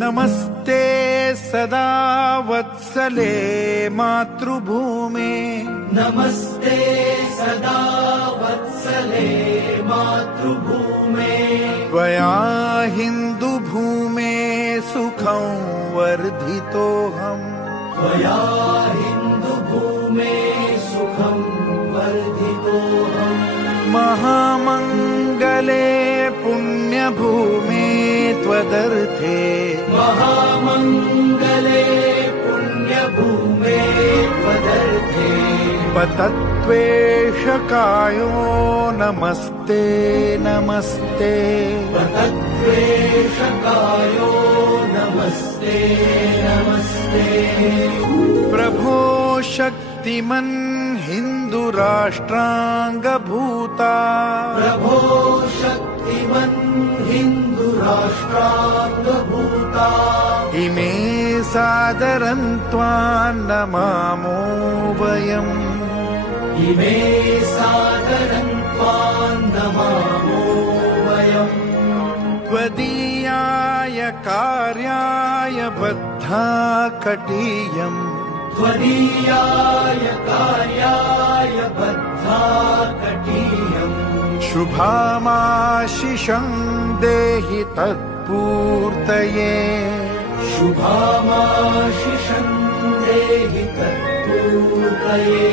नमस्ते सदा वत्सले मातृभूमे नमस्ते सदा वत्सले मातृभूमे त्वया हिन्दुभूमे सुखं वर्धितोऽहम् त्वया हिन्दुभूमे सुखं वर्धितोऽहम् महामङ्गले पुण्यभूमे त्वदर्थे महामङ्गले पुण्यभूमे त्वदर्थे पतत्वेषकायो नमस्ते नमस्ते पतत्वेषकायो नमस्ते नमस्ते प्रभो शक्तिमन् हिन्दुराष्ट्राङ्गभूता प्रभो शक्तिमन् हिन्दुराष्ट्राङ्गभूता इमे सादरं त्वां नमामो वयम् इमे सादरं त्वां नमामो वयम् त्वदीयाय कार्याय बद्धा कटीयम् त्वदीयाय कार्याय बद्धा कटीयम् शुभामाशिषं देहि तत्पूर्तये शुभामाशिषं देहि तत्पूर्तये